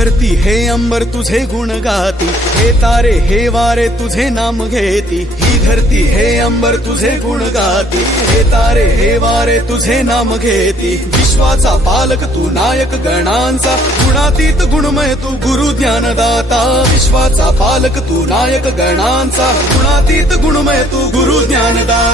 धरती हे अंबर तुझे गुण गाती, हे तारे हे वारे तुझे नाम घेती। ही धरती हे अंबर तुझे गुण गाती, हे तारे हे वारे तुझे नाम घेती। विश्वाचा पालक तू नायक गणांचा, गुणातीत गुणमय तू गुरु ज्ञानदाता। विश्वाचा पालक तू नायक गणांचा, गुणातीत गुणमय तू गुरु ज्ञानदाता।